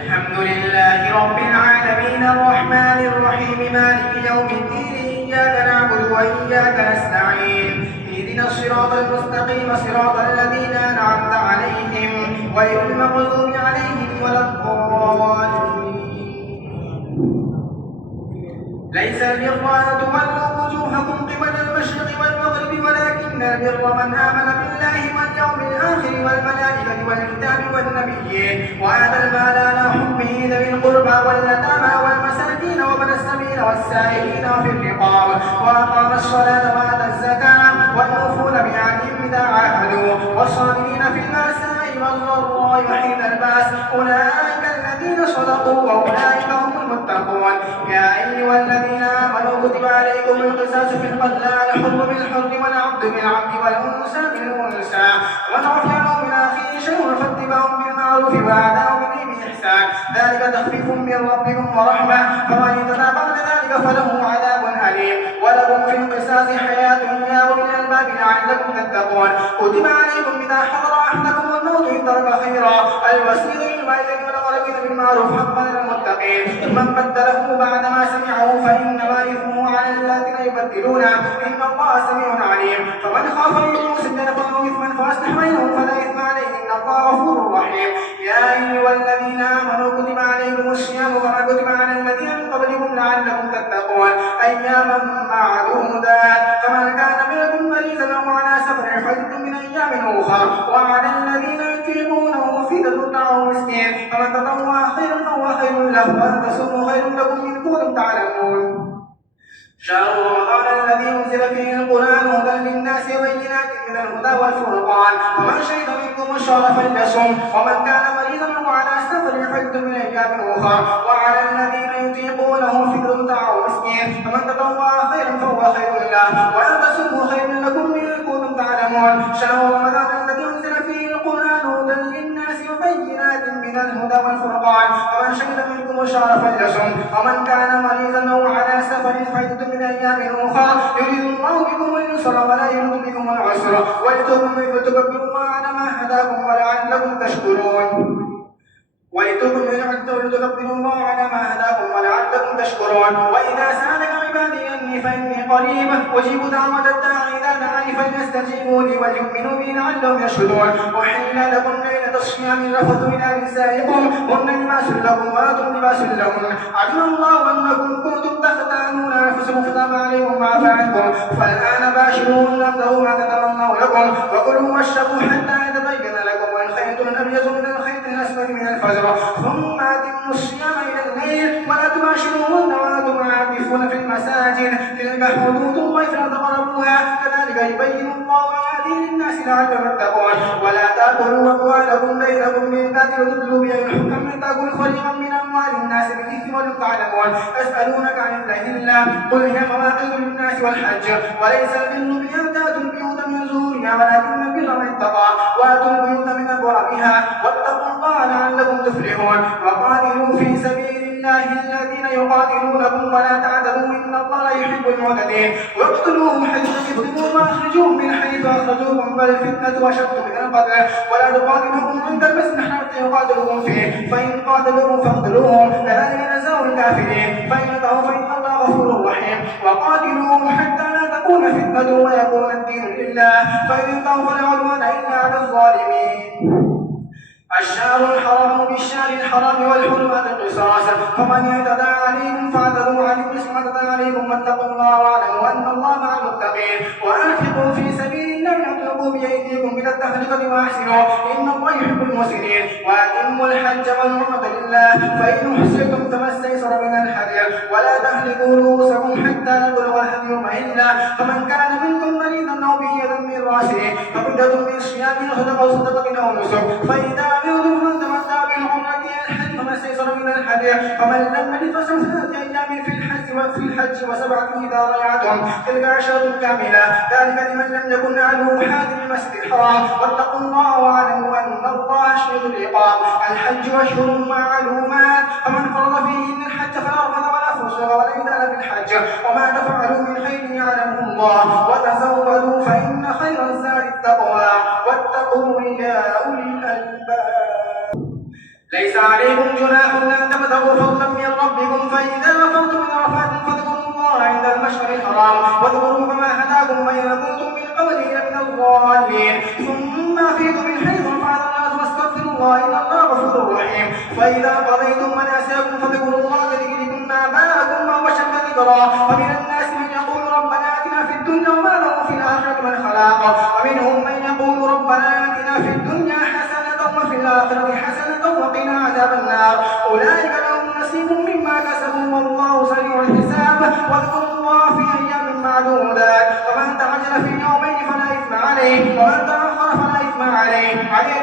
الحمد لله رب العالمين الرحمن الرحيم مالك يوم الدين إياك نعبد وإياك نستعين اهدنا الصراط المستقيم صراط الذين أنعمت عليهم غير المغضوب عليهم ولا الضالين. ليس البر أن تولوا وجوهكم قبل المشرق والمغرب ولكن البر من آمن بالله واليوم الآخر والملائكة والكتاب والنبيين وآتى المال على حبه ذوي القربى واليتامى والمساكين وابن السبيل والسائلين وفي الرقاب وأقام الصلاة وآتى الزكاة والموفون بعهدهم إذا عاهدوا والصابرين في البأساء والضراء وحين البأس أولئك الذين صدقوا وأولئك هم المتقون. يا أيها الذين آمنوا كتب عليكم القصاص في القتلى الحر بالحر والعبد بالعبد والأنثى بالأنثى ومن عفي له من أخيه شيء فاتباع بالمعروف وأداء إليه بإحسان ذلك تخفيف من ربكم ورحمة فمن اعتدى بعد ذلك فله عذاب أليم ولكم في القصاص حياة يا أولي الألباب لعلكم تتقون. كتب عليكم إذا حضر أحدكم الموت إن ترك خيرا الوصية للوالدين والأقربين بالمعروف حقا على المتقين من بدله بعدما سمعه فإنما إثمه على الذين يبدلونه إن الله سميع عليم. فمن خاف منكم سجنة أو إثما فأصلح بينهم فلا إثم عليه إن الله غفور رحيم. يا أيها الذين آمنوا كتب عليكم الصيام كما كتب على الذين من قبلكم لعلكم تتقون أياما معدودات فمن كان منكم مريضا أو على سفر فعدة من أيام أخرى وعلى الذين يطيقونه فدية طعام مسكين فمن تطوع خيرا فهو خير له وأن تصوموا خير لكم إن كنتم تعلمون. شهر رمضان الذي أنزل فيه القرآن هدى للناس وبينات من الهدى والفرقان ومن شهد منكم الشهر فليصم ومن كان مريضا أو على سفر فعدة من أيام أخرى وعلى الذين يطيقونه فدية طعام مسكين فمن تطوع خيرا فهو خير له وأن تصوموا خير لكم إن كنتم تعلمون. شهر رمضان الذي أنزل فيه القرآن هدى للناس وبينات من الهدى والفرقان ومن شهد منكم الشهر فليصم ومن كان مريضا أو على سفر فعدة من أيام أخرى يريد الله بكم اليسر ولا يريد بكم العسر ولتكبروا الله على ما هداكم ولعلكم تشكرون. ولتكبروا الله على ما هداكم ولعلكم تشكرون. وإذا سألك عبادي أني فإني قريب أجيب دعوة الداعي إذا دعاني فليستجيبوا لي وليؤمنوا بي لعلهم يشهدون. أحل لكم ليلة الصيام الرفث إلى نسائكم هن لباس لكم وأنتم لباس لهن علم الله أنكم كنتم تختانون أنفسكم فتاب عليكم وعفى عنكم فالآن باشروهن وابتغوا ما كتب الله لكم وكلوا واشربوا حتى يتبين لكم الخيط الأبيض من الخيط الأسود من الفجر ثم أتموا الصيام إلى الليل ولا تباشروهن وأنتم عاكفون في المساجد تلك حدود الله فلا تقربوها كذلك يبين الله آياته للناس لعلهم يتقون. ولا تأكلوا أموالكم بينكم بالباطل وتدلوا بها الحكم من تأكل فريقا من أموال الناس بالإثم وأنتم تعلمون. يسألونك عن الله قل هي مواقيت للناس والحج وليس البر بأن تأتوا البيوت من ظهورها ولكن البر من اتقى وأتوا البيوت من أبوابها واتقوا الله لعلكم تفلحون. وقاتلوا في سبيل الله الذين يقاتلونكم ولا تعتدوا إن الله لا يحب المعتدين. واقتلوهم حيث ثقفتموهم وأخرجوهم من حيث أخرجوكم فالفتنة أشد من القتل ولا تقاتلوهم عند المسجد حتى يقاتلوكم فيه فإن قاتلوكم فاقتلوهم كذلك جزاء الكافرين فإن انتهوا فإن الله غفور رحيم. وقاتلوهم حتى لا تكون فتنة ويكون الدين لله فإن انتهوا فلا عدوان إلا على الظالمين. الشهر الحرام بالشهر الحرام والحرمات قصاص فمن اعتدى عليكم فاعتدوا عليه مثل ما اعتدى عليكم واتقوا الله واعلموا أن الله مع المتقين. وأنفقوا في سبيل الله ولا تلقوا بأيديكم إلى التهلكة وأحسنوا إن الله يحب المحسنين. وأتموا الحج والعمرة لله فإن أحسنتم فما استيسر من الهدي ولا تهلكوا رؤوسكم حتى يبلغ الهدي محله فمن كان منكم مريضا أو به أذى من رأسه فعدة من صيام صدقة أو صدقة أو نسك فإذا من تمتع بالعمرة إلى الحج فما استيسر من الهدي فمن لم يجد فصوم 3 أيام في الحج وسبعة إذا رجعتم تلك 10 كاملة ذلك لمن لم يكن أهله حاضر المسجد الحرام واتقوا الله واعلموا أن الله شديد العقاب. الحج أشهر معلومات فمن فرض فيهن الحج فلا رفث ولا فسوق ولا جدال في الحج وما تفعلوا من خير يعلمه الله وتزودوا فإن خير الزاد التقوى واتقون يا أولي الألباب. ليس عليكم جناح أن تبتغوا فضلا من ربكم فإذا أفضتم من عرفات فاذكروا الله عند المشعر الحرام واذكروا كما هداكم وإن كنتم من قبله لمن الضالين ثم أفيضوا من حيث أفاض الناس واستغفروا الله إن الله غفور رحيم فإذا قضيتم مناسككم فاذكروا الله كذكركم آباءكم أو أشد ذكرا فمن الناس من يقول ربنا آتنا في الدنيا وما له في الآخرة من خلاق ومنهم من يقول ربنا آتنا في الدنيا حسنة وفي الآخرة حسنة وقنا عذاب النار أولئك لهم نصيب مما كسبوا والله سريع الحساب واذكروا الله في أيام معدودات ومن تعجل في يومين فلا إثم عليه ومن تأخر فلا إثم عليه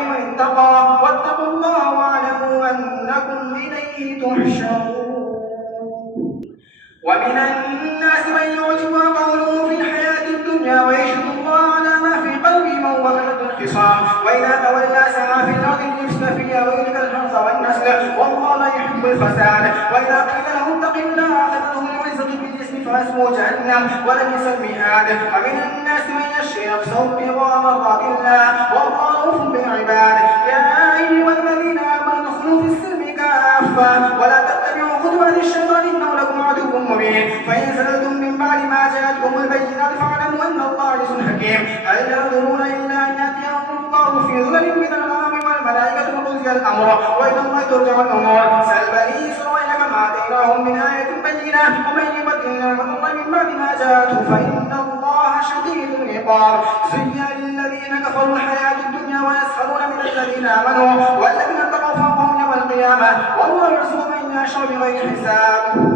من اتقى واتقوا الله واعلموا أنكم إليه تحشرون ومن الناس من يعجبك قوله في الحياة الدنيا ويشهد الله على ما في قلبه وهو كلب الخصام وإذا تولى سعى في الأرض ليفسد فيها ويهلك الحرث والنسل والله لا يحب الفساد وإذا قيل له اتق الله أخذته العزة بالجسم فاسمه جهنم ولبئس المهاد ومن الناس من يشري نفسه ابتغاء مرضات الله والله رؤوف بالعباد يا أيها الذين آمنوا ادخلوا في السلم كافة ولا تتبعوا خطوات الشيطان إنه لكم عدو مبين فإن زللتم من بعد ما جاءتكم البينات فاعلموا أن الله عزيز حكيم هل ينظرون إلا أن يأتيهم الله في ظلل من الغمام والملائكة وقضي الأمر وإلى الله ترجع الأمور سل بني إسرائيل كما آتيناهم من آية بينة ومن يبدل نعمة الله من بعد ما جاءته فإن الله شديد العقاب زين للذين كفروا الحياة الدنيا ويسخرون من الذين آمنوا والذين اتقوا فوقهم يوم القيامة والله يرزق من يشاء بغير حساب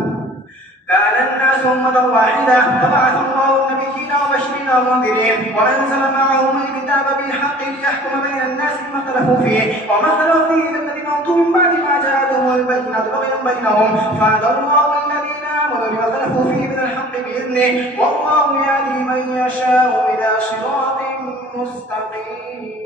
كان الناس أمة واحدة فبعث الله النبيين وبشرين ومنذرين وأنزل معهم الكتاب بالحق ليحكم بين الناس فيما اختلفوا فيه وما اختلفوا فيه إلا الذين أوتوا من بعد ما جاءتهم البينات بغيا بينهم فهدى الله الذين آمنوا لما اختلفوا فيه من الحق بإذنه والله يهدي من يشاء إلى صراط مستقيم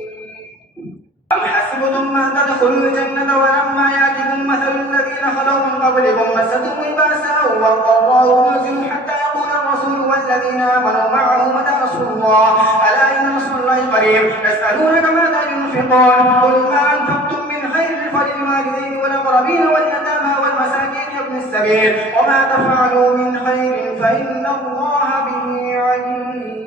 أم حسبتم أن تدخلوا الجنة ولما يأتكم مثل الذين خلوا من قبلكم مستهم البأساء والضراء ونزلوا حتى يقول الرسول والذين آمنوا معه متى نصر الله ألا إن نصر الله قريب يسألونك ماذا ينفقون قل ما أنفقتم من خير فللوالدين والأقربين واليتامى والمساكين وابن السبيل وما تفعلوا من خير فإن الله به عليم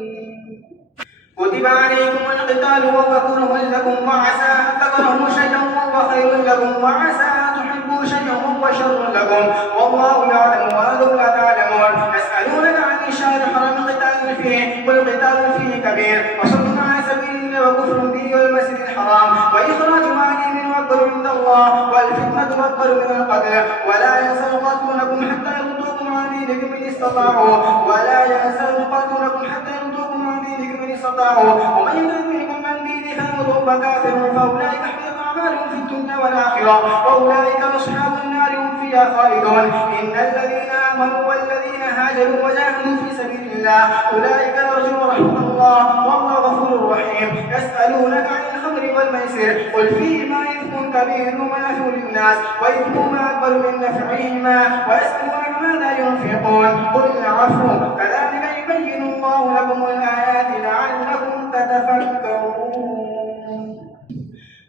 كتب عليكم القتال وهو كره لكم وعسى أن تكرهوا شيئا وهو خير لكم وعسى أن تحبوا شيئا وهو شر لكم والله يعلم وأنتم لا تعلمون يسألونك عن الشهر الحرام قتال فيه قل قتال فيه كبير وصد عن سبيل الله وكفر به والمسجد الحرام وإخراج مال منه أكبر عند الله والفتنة أكبر من القتل ولا يزال قاتلونكم حتى يردوكم عن دينكم إن استطاعوا ولا يزال قاتلونكم حتى يردوكم عن دينكم إن استطاعوا ومن يرد منكم من دينه فيموت كافر فأولئك حبطت أعمالهم في الدنيا والآخرة وأولئك أصحاب النار هم فيها خالدون إن الذين آمنوا والذين هاجروا وجاهدوا في سبيل الله أولئك يرجون رحمة الله والله غفور رحيم يسألونك عن الخمر والميسر قل فيهما إثم كبير ومنافع للناس وإثمهما أكبر من نفعهما ويسألونك ماذا ينفقون قل العفو كذلك يبين الله لكم الآيات لعلكم تتفكرون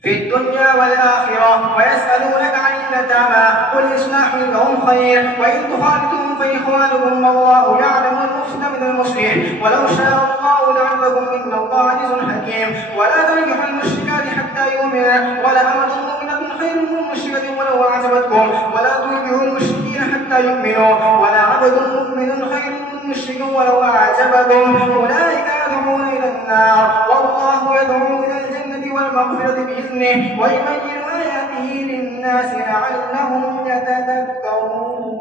في الدنيا والآخرة ويسألونك عن اليتامى قل إصلاح لهم خير وإن تخالطوهم فإخوانكم والله يعلم المفسد من المصلح ولو شاء الله لعلكم إن الله عزيز حكيم ولا تنكحوا المشركات حتى يؤمنا ولا أمة مؤمنة خير من مشركة ولو أعجبتكم ولا تنكحوا المشركين حتى يؤمنوا ولا عبد مؤمن خير من مشرك ولو أعجبكم أولئك يدعون إلى النار والله يدعو إلى الجنة والمغفرة بإذنه ويبين آياته للناس لعلهم يتذكرون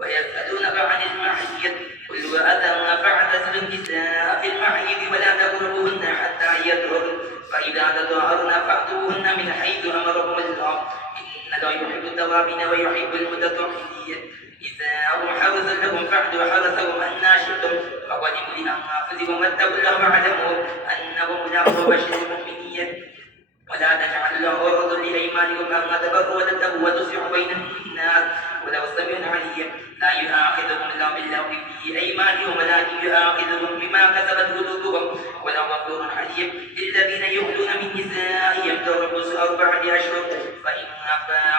ويسألونك عن المحيض قل وأذن فاعتزلوا النساء في المحيض ولا تقربوهن حتى يطهرن فإذا تطهرن فأتوهن من حيث أمركم الله إن الله يحب التوابين ويحب المتطهرين إذا حرث لكم فاعدوا حرثكم أن شئتم فقدموا لأنفسكم واتقوا الله واعلموا أنكم ملاقوه وبشر المؤمنين ولا تجعلوا عرضا لأيمانكم أن تبروا وتتقوا وتصلحوا بين الناس ولو سميع عليم لا يؤاخذكم الله باللغو في أيمانكم ولكن يؤاخذكم بما كسبت قلوبكم والله غفور حليم للذين يؤلون من نسائهم تربص 4 أشهر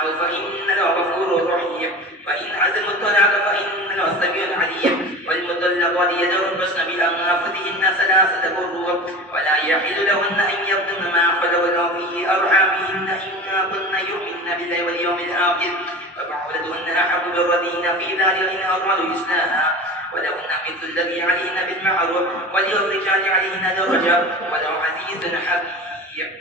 الله فإنه غفور رحيم وإن عزموا الطلاق فإنه سميع عليم والمطلقات يتربصن بأنفسهن ثلاثة قروء ولا يحل لهن أن يبدن ما خلق الله في أرحامهن إن كن يؤمن بالله واليوم الآخر وبعولتهن أحق بالردين في ذلك إن أرادوا إصلاحا ولهن مثل الذي عليهن بالمعروف وللرجال عليهن درجة ولو عزيز حكيم.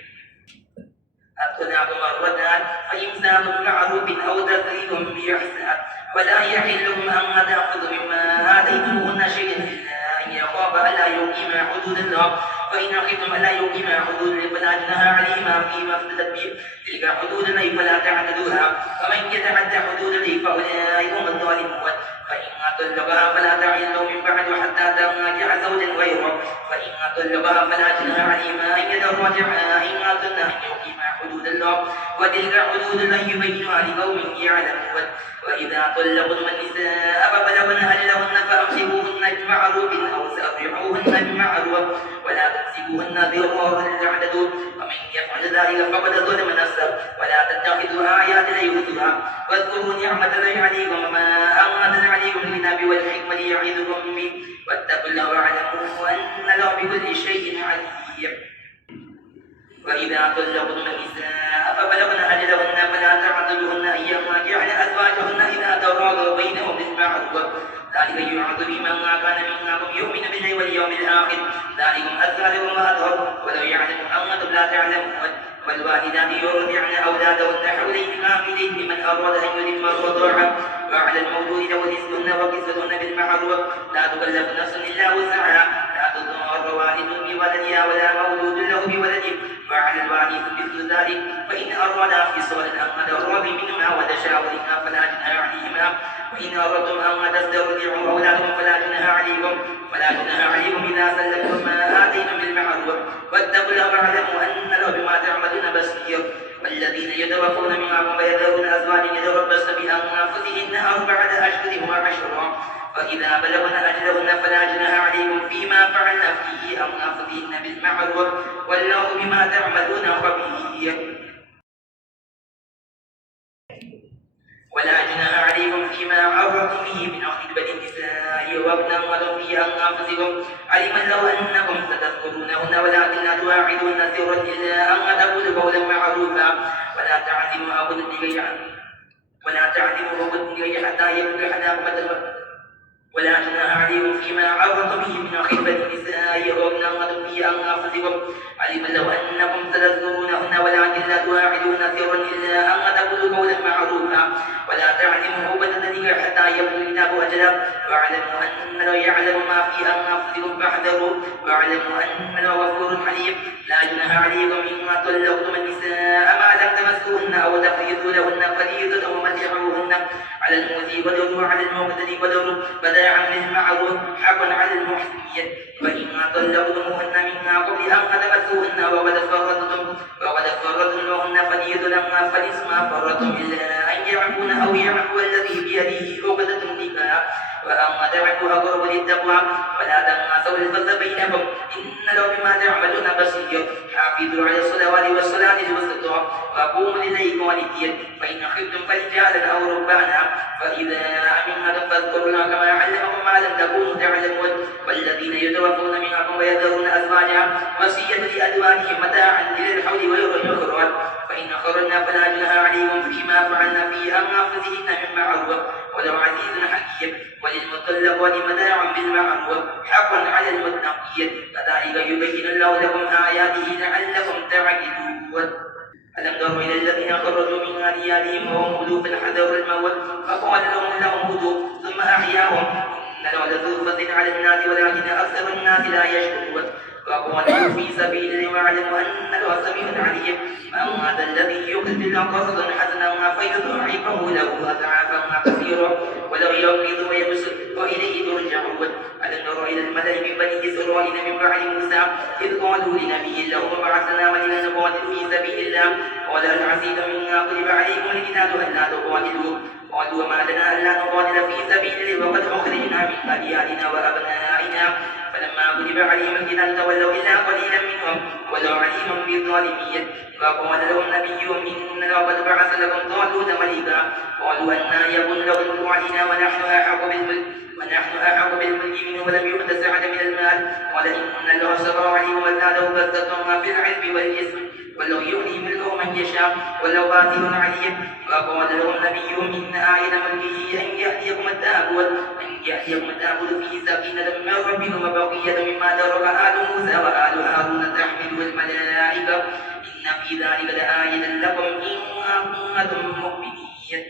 الطلاق مرتان فإمساك بمعروف أو تسريح بإحسان ولا يحل لهم أن تأخذوا مما آتيتموهن شيئا إلا أن يخافا ألا يقيما حدود الله فإن خفتم ألا يقيما حدود الله فلا جناح عليهما فيما افتدت به تلك حدود الله فلا تعتدوها ومن يتعدى حدود الله فأولئك هم الظالمون. فإن طلقها فلا تحل من بعد حتى تنكح زوجا غيره فإن طلقها فلا جناح عليهما أن يتراجعا إن أردنا أن يقيما حدود الله وتلك حدود الله يبينها لقوم يعلمون. وإذا طلقتم النساء فبلغن أجلهن فأمسكوهن بمعروف أو سرحوهن بمعروف ولا تمسكوهن ضرارا تعتدوا ومن يفعل ذلك فقد ظلم نفسه ولا تتخذوا آيات الله هزوا واذكروا نعمة الله عليكم وما أنزل عليكم من الكتاب والحكمة يعظكم به واتقوا الله واعلموا أن الله بكل شيء عليم. وإذا طلقتم النساء فبلغن أجلهن فلا تعضلوهن أن يرجعن أزواجهن إذا تراضوا بينهم بالمعروف ذلك يوعظ بمن كان منكم يؤمن بالله واليوم الآخر ذلكم أزكى لكم وأطهر ولو يعلم أنتم لا تعلمون. والوالدات يرضعن أولادهن حولين كاملين لمن أراد أن يتم الرضاعة وعلى المولود له رزقهن وكسوتهن بالمعروف لا تكلف نفس إلا وسعها لا تضار والد بولدها ولا مولود له بولده وعلى الوارث مثل ذلك فإن أرادا فصالا أن تراض منهما وتشاورهما فلا جناح عليهما وإن أردتم أن تسترضعوا أولادكم فلا جناح عليكم إذا سلمتم ما آتيتم بالمعروف واتقوا الله واعلموا أن الله بما تعملون بصير. والذين يتوفون منكم ويذرون أزواجا يتربصن بأنفسهن 4 أشهر وعشرا فإذا بلغن أجلهن فلا جناح عليكم فيما فعلن في أنفسهن بالمعروف والله بما تعملون خبير. ولا جناح عليكم فيما عرضتم به من خطبة النساء وابنغتم في أنفسكم علم الله أنكم ستذكرونهن ولكن لا تواعدوهن سرا إلا أن تقولوا قولا معروفا ولا تعزموا عقد النكاح حتى يبلغ حلاوة ولا جناح عليكم فيما عرضتم به من خطبة النساء وابنغتم في أنفسكم علم الله أنكم ستذكرونهن ولكن لا تواعدوهن سرا إلا أن تقولوا قولا معروفا ولا تعزموا عقدة النكاح حتى يبلغ الكتاب أجله واعلموا أن الله يعلم ما في أنفسكم فاحذروا واعلموا أن الله غفور حليم. لا جناح عليكم إن طلقتم النساء ما لم تمسوهن أو تفرضوا لهن فريضة ومتعوهن على الموسي قدره وعلى المقتدر قدره بداعا بالمعروف حقا على المحسنين. وإن طلقتموهن من قبل أن تمسوهن وقد فرضتم لهن فريضة لما فنصف ما فرضتم إلا أن يعفون أو يعفو الذي بيده عقدة النكاح وأن تعفوا أقرب للتقوى ولا تنسوا الفضل بينكم إن الله بما تعملون بصير. حافظوا على الصلوات والصلاة الوسطى وقوموا لليل والدين فإن خفتم فرجالا أو ركبانا فإذا أمنتم فاذكروا الله كما علمكم ما لم تكونوا تعلمون. والذين يتوفون منكم ويذرون أزواجا وصية لأزواجهم متاعا للحول والإخراج فإن خرجنا فلا جناح عليكم فيما فعلنا في أنفسهن من معروف ولو عزيز حكيم. وللمطلقات متاع بالمعروف حقا على المتقين كذلك يبين الله لكم آياته لعلكم تعقلون. ألم تروا إلى الذين خرجوا من ديارهم وهم ألوف حذروا الموت فقال لهم موتوا ثم أحياهم إن الله لذو فضل على الناس ولكن أكثر الناس لا يشكرون. وقالوا في سبيل الله واعلموا أن الله سميع عليم. من هذا الذي يقرض الله قرضا حسنا فيضاعفه له أضعافا كثيرا ولو يقبض ويبسط وإليه ترجعون. ألم تر إلى الملأ من بني إسرائيل من بعد موسى إذ قالوا لنبي له ابعث لنا ملكا نقاتل في سبيل الله قال هل عسيتم إن كتب عليكم القتال ألا تقاتلوا قالوا وما لنا ألا نقاتل في سبيل الله وقد أخرجنا من ديارنا وأبنائنا فلما كتب عليهم القتال تولوا إلا قليلا منهم ولو عليم بالظالمين. فقال لهم نبيهم إن قد بعث لكم طالوت ملكا قالوا أنى يكون له الملك علينا ونحن أحق بالملك منه ولم يؤت سعة من المال قال إن الله اصطفاه عليه وزاده بسطة في العلم والجسم ولو يؤتي ملكه من يشاء ولو قاتل عليم. فقال لهم نبيهم إن آية ملكه أن يأتيكم التابوت فيه سكينة من ربكم وبقية مما ترك آل موسى وآل هارون تحمله الملائكة إن في ذلك لآية لكم إن كنتم مؤمنين.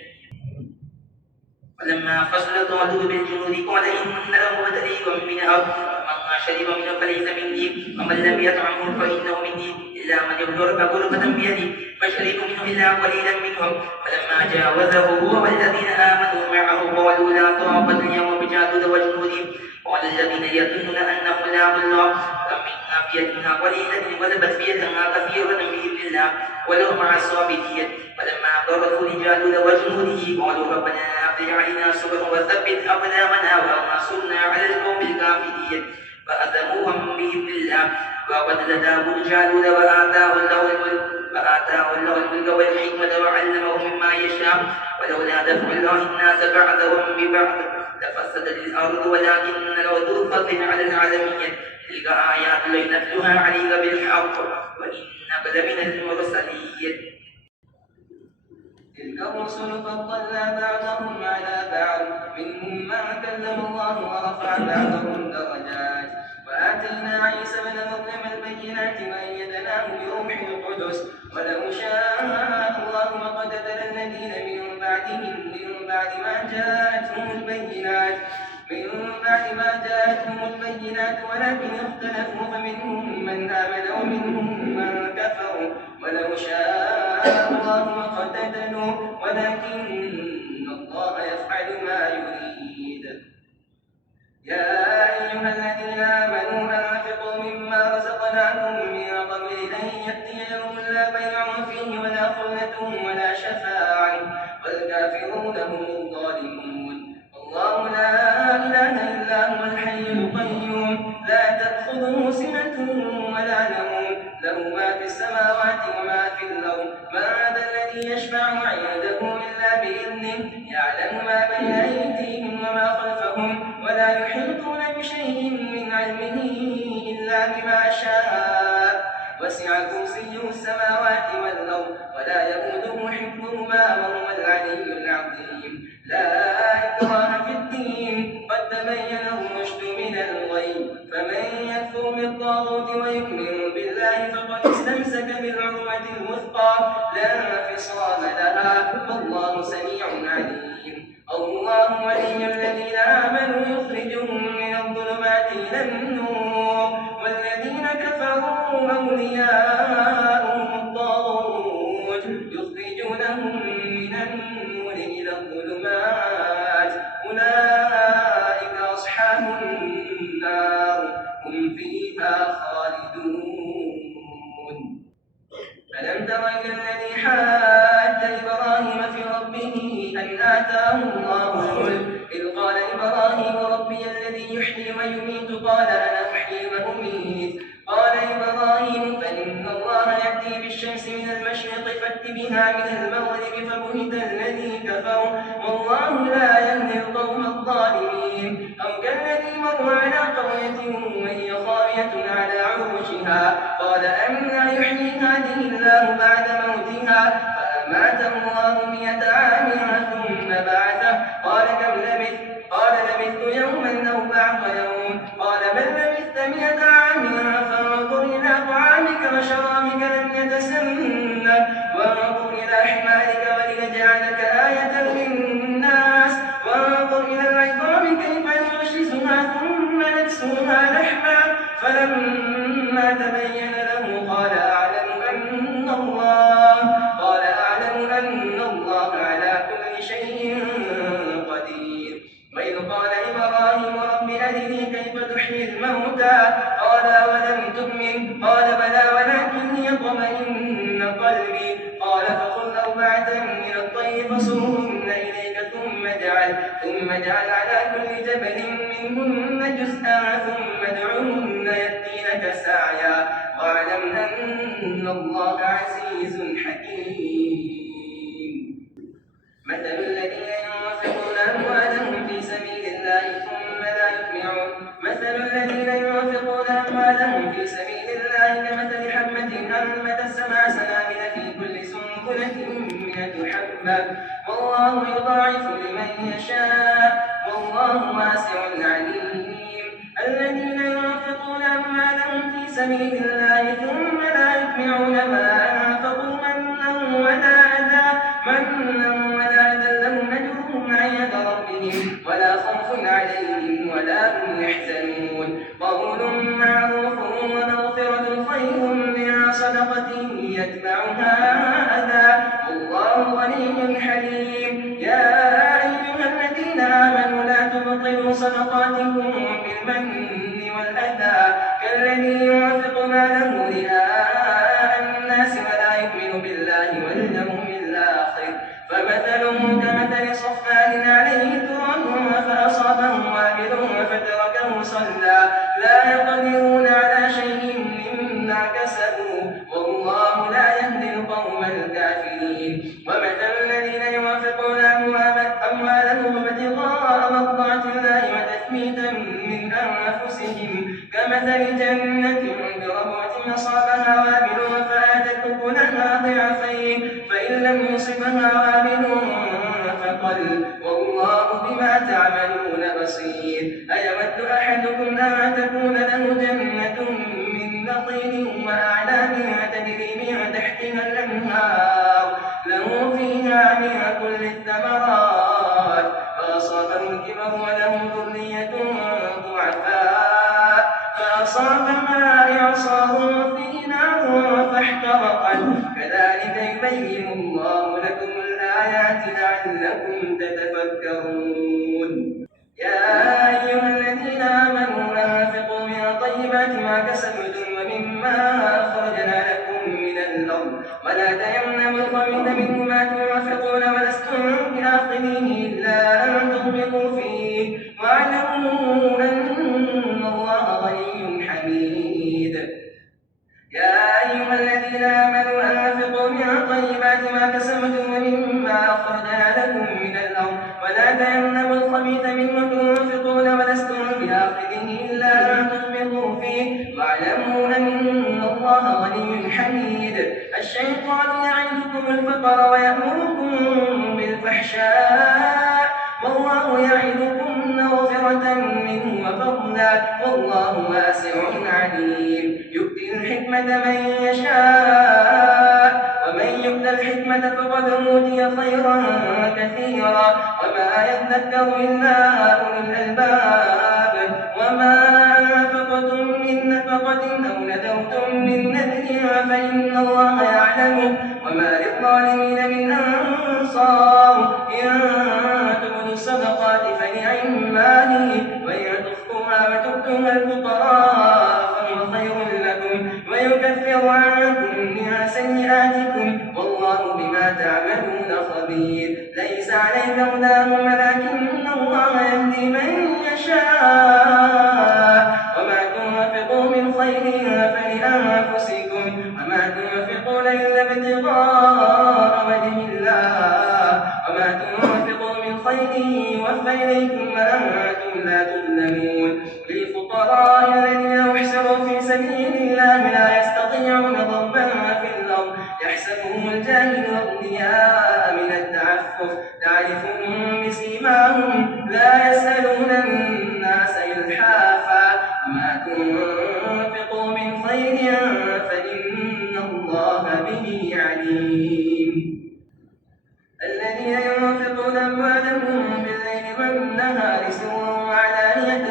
فلما فصل طالوت بالجنود قال إن لمبتليكم من الأرض فمن شرب منه فليس مني ومن لم يطعمه فإنه مني إلا من يغلب غرفة بيده فشربوا منه إلا قليلا منهم. فلما جاوزه هو والذين آمنوا معه قالوا لا طاقة اليوم بجالوت وجنوده قال الذين يظنون أنهم لاقوا الله كم من فئة قليلة غلبت فئة كثيرة بإذن الله ولو مع الصابرين. فلما برزوا لجالوت وجنوده قالوا ربنا أفرغ علينا صبرا وثبت أقدامنا وانصرنا على القوم الكافرين. فأذموهم بإذن الله وقتل داود جالوت وآتاه الله الملك والحكمة وعلمه مما يشاء ولولا دفع الله الناس بعضهم ببعض لفسدت الأرض ولكن له ذو فضل على العالمين. تلك آيات الله نتلوها عليك بالحق وإنك لمن المرسلين. تلك الرسل فضلنا بعضهم على بعض منهم من كلم الله ورفع بعضهم درجات وآتينا عيسى بن مريم البينات وأيدناه بروح القدس ولو شاء الله ما اقتتل الذين من بعد ما جاءتهم البينات ولكن اختلفوا فمنهم من آمن ومنهم من كفر ولو شاء الله ما اقتتلوا ولكن الله يفعل ما يريد. يا أيها الذين آمنوا أنفقوا مما رزقناكم من قبل أن يأتي يوم لا بيع فيه ولا خلة ولا شفاعة والكافرون هم الظالمون. الله لا إله إلا هو الحي القيوم لا تأخذه سنة ولا نوم له ما في السماوات وما في الأرض من ذا الذي يشفع عنده إلا بإذنه يعلم ما بين أيديهم وما خلفهم ولا يحيطون بشيء من علمه إلا بما شاء وسع كرسيه السماوات والأرض ولا يئوده حفظهما وهو العلي العظيم. لا إكراه في الدين قد تبين الرشد من الغي فمن يكفر بالطاغوت ويؤمن بالله فقد استمسك بالعروة الوثقى لا انفصام لها والله سميع عليم. الله ولي الذين آمنوا يخرجهم من الظلمات إلى النور والذين كفروا أولياءهم الطاغوت يخرجونهم من النور إلى الظلمات أولئك أصحاب النار هم فيها خالدون. ألم تر إلى الذي حاج إبراهيم في ربه أن آتاه الله الملك إذ قال إبراهيم ربي الذي يحيي ويميت قال أنا أحيي وأميت قال إبراهيم فإن الله يأتي بالشمس من المشرق فأت بها من المغرب فبهت الذي كفر والله لا يهدي القوم الظالمين. أو كالذي مر على قرية وهي خاوية على عروشها قال أنى يحيي هذه الله بعد موتها فأماته الله 100 عام ثم بعثه قال كم لبثت قال لبثت يوما أو بعض يوم قال بل لبثت 100 عام فانظر إلى طعامك وشرابك لم يتسنه وانظر إلى حمارك ولنجعلك آية للناس وانظر إلى العظام كيف ننشزها ثم نكسوها لحما فلما تبين له قال أعلم أن الله على كل شيء قدير. وإذ قال إبراهيم رب أرني كيف تحيي الموتى قال أولم تؤمن قال بلى ولكن ليطمئن قلبي قال فخذ 4 من الطير فصرهن إليك ثم ثم جعل على كل جبل منهن جزءا ثم ادعهن يأتينك سعيا واعلم أن الله عزيز حكيم. مثل الذين ينفقون أموالهم في سبيل الله ثم لا كمثل حبة أنبتت 7 سنابل في كل سنبلة 100 حبة والله يضاعف لمن يشاء والله واسع عليم. الذين ينفقون أموالهم في سبيل الله ثم لا يتبعون ما أنفقوا منا ولا أذى لهم أجرهم عند ربهم ولا خوف عليهم ولا هم يحزنون. قول معروف ومغفرة خير من صدقة يتبعها أذى والله غني حليم. يا أيها الذين آمنوا لا تبطلوا صدقاتكم بالمن والأذى كالذي ينفق ماله رئاء الناس ولا يؤمن بالله واليوم الآخر فمثله كمثل صفوان عليه تراب فأصابه وابل فتركه صلى لا يقدرون على شيء مما كسبوا والله لا يهدي القوم الكافرين. ومثل الذين ينفقون أموالهم ابتغاء مرضات الله وتثبيتا من أنفسهم كمثل جنة بربوة أصابها وابل فآتت أكلها ضعفين فإن لم يصبها وابل فقل والله بما تعملون بصير. أيود أحدكم أن تكون له جنة من نخيل وأعناب تجري من تحتها الأنهار له فيها من كل الثمرات فأصابه الكبر وله ذرية ضعفاء فأصاب ما إعصار فيه نار فاحترقت كذلك يبين الله لكم الآيات لعلكم تتفكرون. يا أيها الذين آمنوا أنفقوا من طيبات ما كسبتم ومما أخرجنا لكم من الأرض ولا تيمموا الخبيث منه ما تنفقون ولستم بآخذيه إلا أن تغمضوا فيه واعلموا أن الله غني حميد. يا أيها الذين آمنوا أنفقوا من طيبات ما كسبتم ومما أخرجنا لكم من الأرض ولا تيمموا الخبيث منه تنفقون ولستم بآخذه إلا أن تغمضوا فيه واعلموا أن الله غني حميد. الشيطان يعدكم الفقر ويأمركم بالفحشاء والله يعدكم مغفرة منه وفضلا والله واسع عليم. يؤتي الحكمة من يشاء ومن يؤت الحكمة فقد أوتي خيرا كثيرا وما يذكر إلا أولو الألباب. وما أنفقتم من نفقة أو نذرتم من نذر فإن الله يعلمه وما للظالمين من أنصار. إن تبدوا الصدقات فنعما هي وإن تخفوها وتؤتوها الفقراء فهو خير لكم ويكفر عنكم من سيئاتكم والله بما تعملون خبير. ليس عليك هداهم ولكن الله يهدي من يشاء وما تنفقوا من خير فلأنفسكم وما تنفقون إلا ابتغاء وجه الله وما تنفقوا من خير يوفى إليكم وأنتم لا تظلمون. للفقراء الذين أحسروا في سبيل الله لا يستطيعون ضربا في الأرض يحسبهم الجاهل أغنياء من التعفف تعرفهم بسيماهم لا يسألون الناس إلحافا وما تنفقوا من خير فإن الله به عليم. الذين ينفقون أموالهم بالليل والنهار سرا وعلانية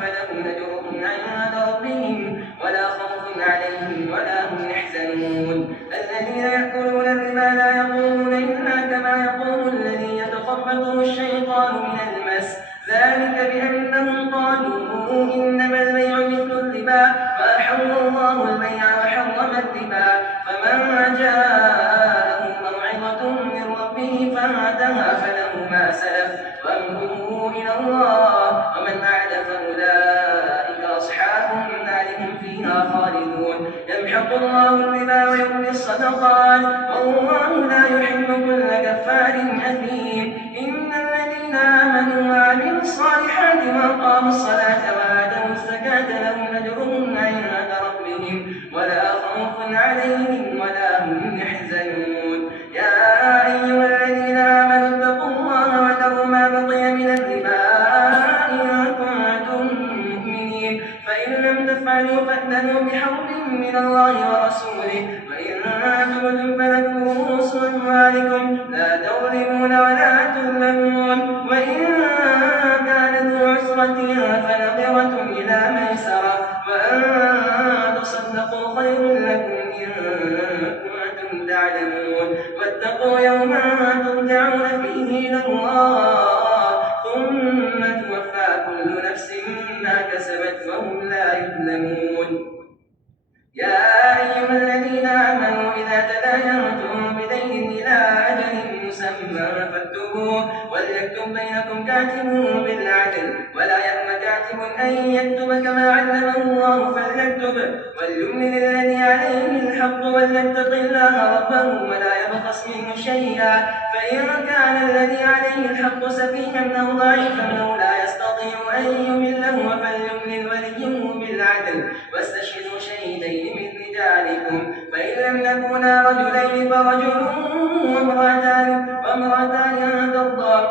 فلهم أجرهم عند ربهم ولا خوف عليهم ولا هم يحزنون. الذين يأكلون الربا لا يقومون إلا كما يقوم الذي يتخبطه الشيطان من المس ذلك بأنهم قالوا إنما البيع مثل الربا وأحل الله البيع وحرم الربا فمن جاءه موعظة من ربه ربه فاعتها فله ما سلف وأمره إلى الله ومن عاد فأولئك أصحاب النار هم فيها خالدون يمحق الله الربا ويربي الصدقات والله لا يحب كل كفار أثيم إن الذين آمنوا وعملوا الصالحات وأقاموا الصلاة وآتوا الزكاة لهم أجرهم عند ربهم ولا خوف عليهم ولا هم يحزنون يا أيها الذين آمنوا اتقوا الله وذروا ما بقي من الربا إن كنتم مؤمنين فإن لم تفعلوا فأذنوا بحرب من الله ورسوله وإن تبتم فلكم رؤوس أموالكم لا تظلمون ولا تظلمون وإن كان ذو عسرة فنظرة إلى ميسرة وأن تصدقوا خير لكم إن كنتم تعلمون واتقوا يوما ترجعون فيه إلى الله ثم توفى كل نفس ما كسبت وهم لا يظلمون يا أيها الذين آمنوا إذا تداينتم بدين إلى أجل مسمى فاكتبوه وليكتب بينكم كاتب بالعدل ولا يأم كاتب أن يكتب كما علمه الله فليكتب وليملل الذي عليه الحق وليتق الله ربه ولا يبخس منه شيئا فإن كان الذي عليه الحق سفيها أو ضعيفا أو لا يستطيع أن يمله فليملل وليه بالعدل واستشهدوا شهيدين من رجالكم فإن لم يكونا رجلين فرجل وامرأتان أن ترضى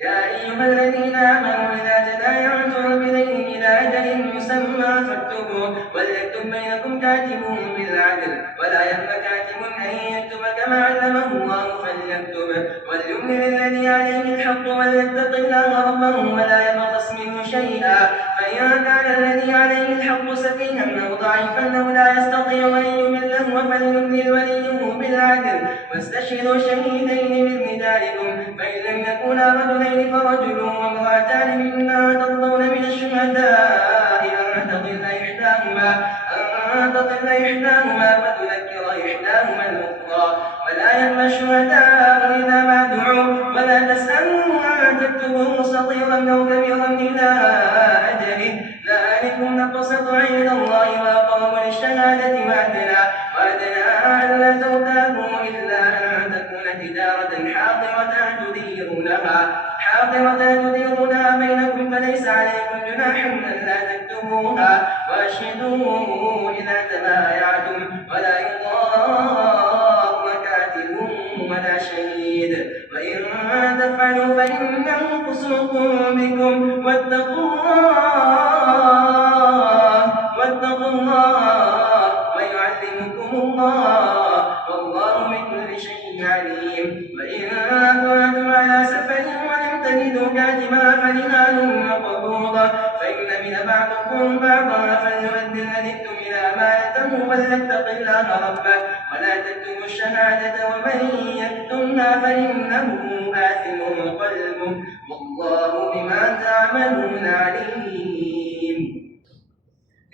يا أيها الذين آمنوا إذا تداينتم بدين إلى أجل مسمى فاكتبوه وليكتب بينكم كاتب بالعدل ولا يأم كاتب أن يكتب كما علمه الله فليكتب وليملل الذي عليه الحق وليتق الله ربه ولا يبخس منه شيئا فإن كان الذي عليه الحق سفيها أو ضعيفا أو لا يستطيع أن يمله فليملل وليه بالعدل واستشهدوا شهيدين من رجالكم فإن لم يكونا رجلين فرجل وامرأتان ممن ترضون من الشهداء أن تضل إحداهما فتذكر إحداهما الأخرى ولا يأبى الشهداء إذا ما دعوا ولا تسأموا أن تكتبوه صغيرا أو كبيرا إلى أجله ذلكم أقسط عند الله وأقرب للشهادة وأدنى ألا ترتابوا إلا أن تكون تجارة حاضرة تديرونها بينكم فليس عليكم جناح ألا تكتبوها وأشهدوا إذا تبايعتم ولا يضار كاتب ولا شهيد وإن تفعلوا فإنه فسوق بكم واتقوا الله ويعلمكم الله والله بكل شيء عليم وإن كنتم على سفر ولم تجدوا كاتبا فرهان مقبوضة فإن من بعضكم بعضا فليؤدي الذي اؤتمن أمانته وليتق الله ربه ولا تكتموا الشهادة ومن يكتمها فإنه آثم قلبه والله بما تعملون عليم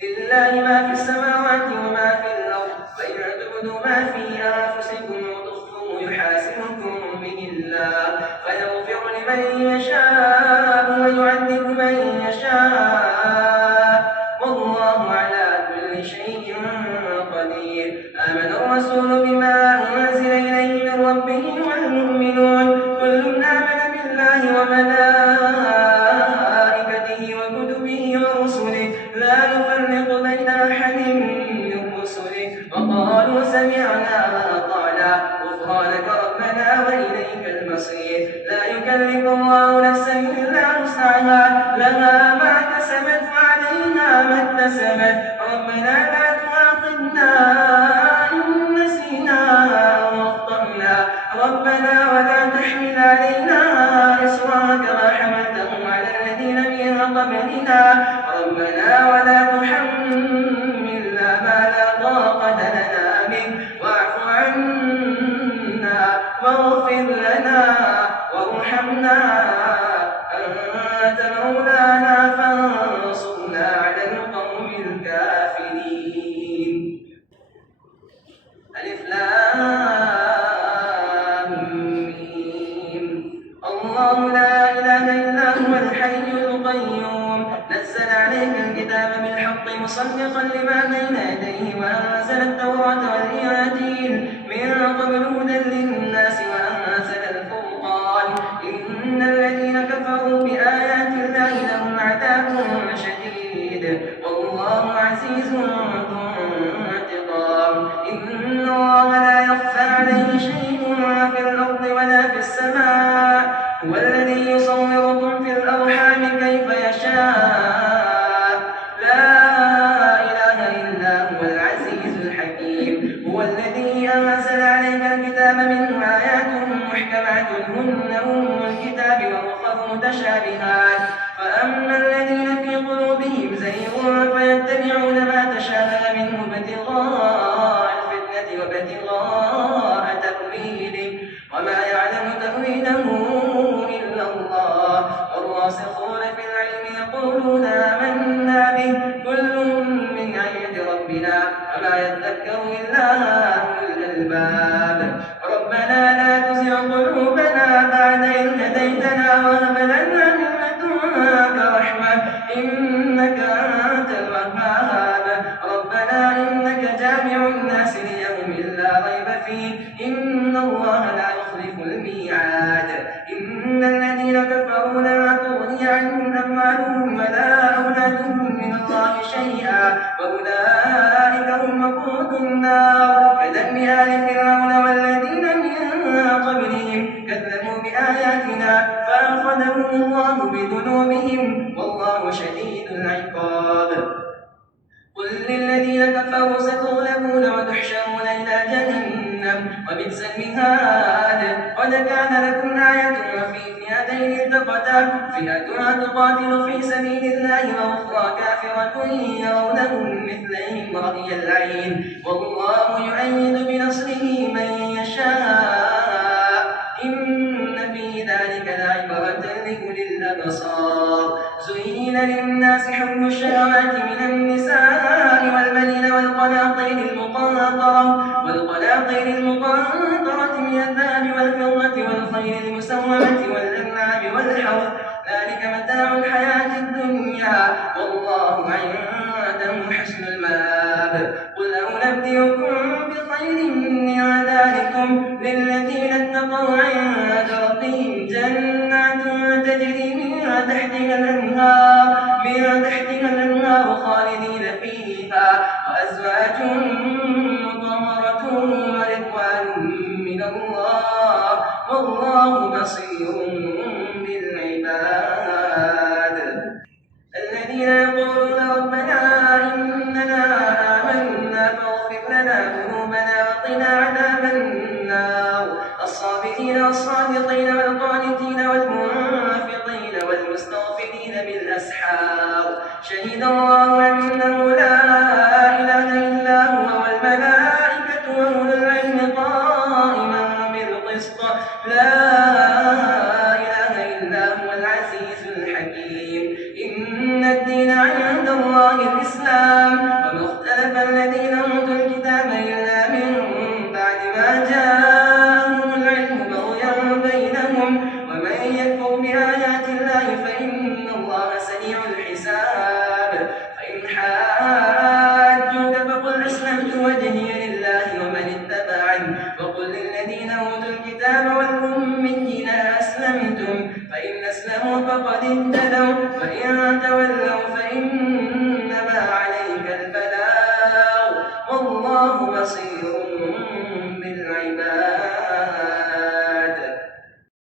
لله ما في السماوات وما في الأرض وإن تبدوا ما في أنفسكم وتخفوه يحاسبكم به الله فيغفر لمن يشاء ويعذب من يشاء والله على كل شيء قدير آمن الرسول بما أنزل إليه من ربه والمؤمنون كل آمن بالله وملائكته وكتبه ورسله لا نفرق بين أحد من رسله وقالوا سمعنا وأطعنا غفرانك ربنا وإليك المصير لا يكلف الله نفسا إلا وسعها لها ما كسبت وعليها ما اكتسبت ربنا لا تؤاخذنا إن نسينا أو أخطأنا ربنا ولا تحمل علينا إصرا كما حملته على الذين من قبلنا ربنا ولا تحملنا ما لا طاقة لنا به واعف عنا واغفر لنا وارحمنا أنت مولانا فانصرنا على القوم الكافرين ألف لام الله لا إله إلا هو الحي القيوم نزل عليك الكتاب بالحق مصدقا لما بين يديه وأنزل التوراة والإنجيل من قبل هدى للناس وأنزل الفرقان إن الذين كفروا بآيات الله لهم عذاب شديد والله عزيز ذو انتقام إن الله لا يخفى عليه شيء في الأرض ولا في السماء هو الذي يصوركم في الأرحام كيف يشاء لا إله إلا هو العزيز الحكيم هو الذي أنزل عليك الكتاب منه آيات محكمات هن أم الكتاب وأخر متشابهات فأما الذين في قلوبهم زيغ فيتبعون ما تشابه منه ابتغاء الفتنة وابتغاء تأويله وما يعلم تأويله إلا الله والراسخون في العلم يقولون آمنا به كل من عند ربنا وما يذكر إلا أولو الألباب ربنا لا تزغ قلوبنا بعد إذ هديتنا وهب لنا من لدنك رحمة إنك أنت الوهاب ربنا إنك جامع الناس ليوم لا ريب فيه إن الله لا يخلف الميعاد إن الذين كفروا لا تغني عنهم أموالهم ولا أولادهم من الله شيئا وأولئك هم وقود النار كدأب آل فرعون والذين من قبلهم كذبوا بآياتنا فأخذهم الله بذنوبهم والله شديد العقاب قل للذين كفروا ستغلبون وتحشرون إلى جهنم وبئس المهاد قد كان لكم آية في فئتين التقتا فئة تقاتل في سبيل الله وأخرى كافرة يرونهم مثلهم رأي العين والله يؤيد بنصره من يشاء إن في ذلك لعبرة لأولي الأبصار زين للناس حب الشهوات من النساء والبنين والقناطير المقنطرة من الذهب والفضة والخيل المسومة والأنعام والحرث ذلك متاع الحياة الدنيا والله عنده حسن المآب قل أنبئكم بخير من ذلكم للذين اتقوا عند ربهم جنات تجري من تحتها الأنهار خالدين فيها وأزواج مطهرة ورضوان من الله والله بصير بالعباد الذين يقولون ربنا إننا آمنا فاغفر لنا ذنوبنا وقنا عذاب النار الصابرين والصادقين والقانتين والمنفقين والمستغفرين بالأسحار شهد الله أنه لا إله إلا هو والملائكة وأولو العلم قائما بالقسط لا إله إلا هو العزيز الحكيم إن الدين عند الله الإسلام وما اختلف الذين أوتوا الكتاب إلا من بعد ما جاءهم العلم بغيا بينهم ومن يكفر بآيات الله فإن الله سريع الحساب فإن حاجوك فقل أسلمت وجهي لله ومن اتبعني وقل للذين أوتوا الكتاب والأميين أسلمتم فإن أسلموا فقد اهتدوا فإن تولوا